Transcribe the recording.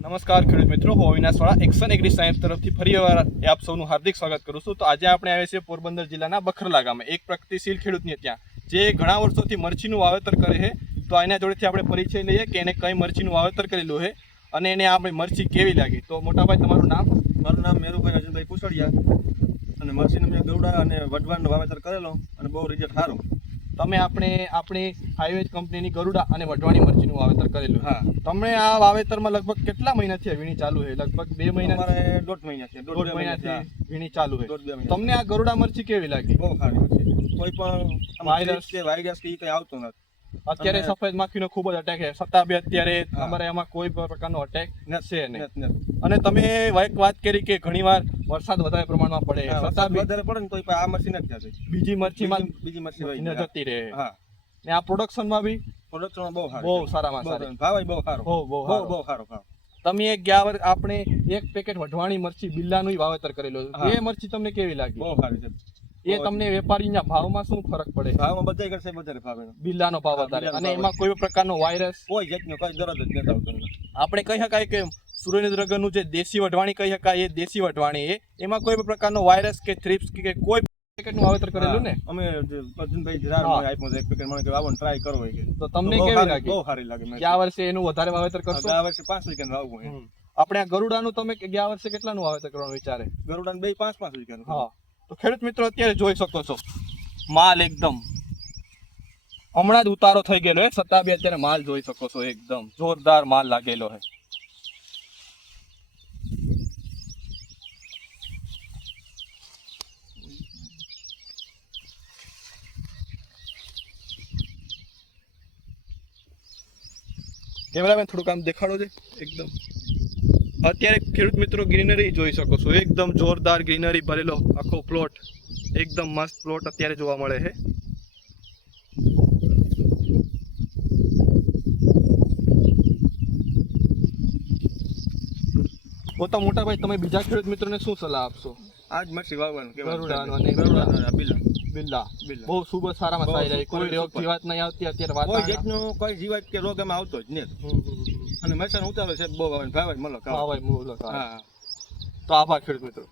નમસ્કાર ખેડૂત મિત્રો, હું અવિનાશવાળા એક્શન એગ્રી સાયન્સ તરફથી ફરીવાર આપ સૌનું હાર્દિક સ્વાગત કરું છું. તો આજે આપણે આવ્યા છીએ પોરબંદર જિલ્લાના બખરલા ગામે એક પ્રગતિશીલ ખેડૂતને ત્યાં જે ઘણા વર્ષોથી મરચીનું વાવેતર કરે છે. તો એના જોડેથી આપણે પરિચય લઈએ કે એને કઈ મરચીનું વાવેતર કરેલું છે અને એને આપણે મરચી કેવી લાગી. તો મોટાભાઈ, તમારું નામ? મારું નામ મેરુભાઈ અર્જુનભાઈ કુસડિયા અને મરચીનું મેં ગૌડા અને વઢવાણનું વાવેતર કરેલો અને બહુ રિઝલ્ટ સારું. તમે આપણી હાઈવેજ કંપનીની ગરુડા અને વઢવાણી મરચીનું વાવેતર કરેલું. હા. તમે આ વાવેતરમાં લગભગ કેટલા મહિનાથી વીણી ચાલુ છે? લગભગ 2 મહિના. અમારે 1.5 મહિના છે. 1.5 મહિનાથી વીણી ચાલુ છે. 1.5 મહિના. તમને આ ગરુડા મરચી કેવી લાગી? બહુ સારી છે. કોઈ પણ વાયરસ વાયરસ કે કંઈ આવતો નથી. અત્યારે સફેદ માખીનો ખૂબ જ અટેક છે, છતાં બી અત્યારે અમારે એમાં કોઈ પ્રકારનો અટેક છે નહીં. અને તમે એક વાત કરી કે ઘણીવાર વરસાદ વધારે પ્રમાણમાં પડે, છતાં બી વધારે પડે ને તો આ મરચી નથી જતી. બીજી મરચીમાં બીજી મરચી જતી રહે. હા. ને આ પ્રોડક્શનમાં બી પ્રોડક્શન બહુ સારું. બહુ સારામાં સારી. ભાવ બહુ સારો. બહુ સારો ભાવ. તમે આપણે એક પેકેટ વઢવાણી મરચી બિલ્લાનું વાવેતર કરેલું. એ મરચી તમને કેવી લાગી? બહુ સારી છે. એ તમને વેપારીના ભાવમાં શું ફરક પડે? ભાવમાં બધા કરશે વધારે ભાવ એનો. બિલ્લાનો ભાવ વધારે. અને એમાં કોઈ પ્રકારનો વાયરસ, કોઈ જાતનો કોઈ દરદ જ નથી આવતો. આપણે કહી શકાય કે સુરેન્દ્રનગરનું જે દેશી વઢવાણી કહી શકાય, એ દેશી વઢવાણી એમાં કોઈ પણ પ્રકારનો વાયરસ કે થ્રિપ્સ કે કોઈ પેકેટનું વાવેતર કરેલું ને? અમે અર્જુનભાઈ જરાર મને આપ્યો એક પેકેટ, મને કે આવો ટ્રાય કરવો કે. તો તમને કેવી લાગી? બહુ સારી લાગી. મેં ગયા વર્ષે એનું વધારે વાવેતર કરશો? ગયા વર્ષે 5 વીઘાનું વાવવું છે. આપણે આ ગરુડાનું તમે ગયા વર્ષે કેટલાનું વાવેતર કરવાનું વિચારે? ગરુડાનું 5 વીઘાનું. હા. તો ખેડૂત મિત્રો અત્યારે જોઈ શકો છો, માલ એકદમ હમણાં જ ઉતારો થઈ ગયેલો છે, છતાં બી અત્યારે માલ જોઈ શકો છો, એકદમ જોરદાર માલ લાગેલો છે. કેમેરામેન થોડુંક આમ દેખાડો છે. એકદમ અત્યારે ખેડૂત મિત્રો ગ્રીનરી જોઈ શકો છો, એકદમ જોરદાર ગ્રીનરી ભરેલો આખો પ્લોટ, એકદમ મસ્ત પ્લોટ અત્યારે જોવા મળે છે. તો મોટાભાઈ, તમે બીજા ખેડૂત મિત્રોને શું સલાહ આપશો? આજ મરચી વાવવાનું ગરુડાનું અને બિલ્લા બહુ ખૂબ જ સારામાં સારી રહી. કોઈ રોગ જીવાત નહીં આવતી અત્યારે કોઈ વાતાવરણ. જાતનો કોઈ જીવાત કે રોગ એમાં આવતો જ નહીં. અને મરચાનો ઉતારો છે બહુ ભાવ જ મળો. હા ભાઈ, હા. તો આભાર ખેડૂત મિત્રો.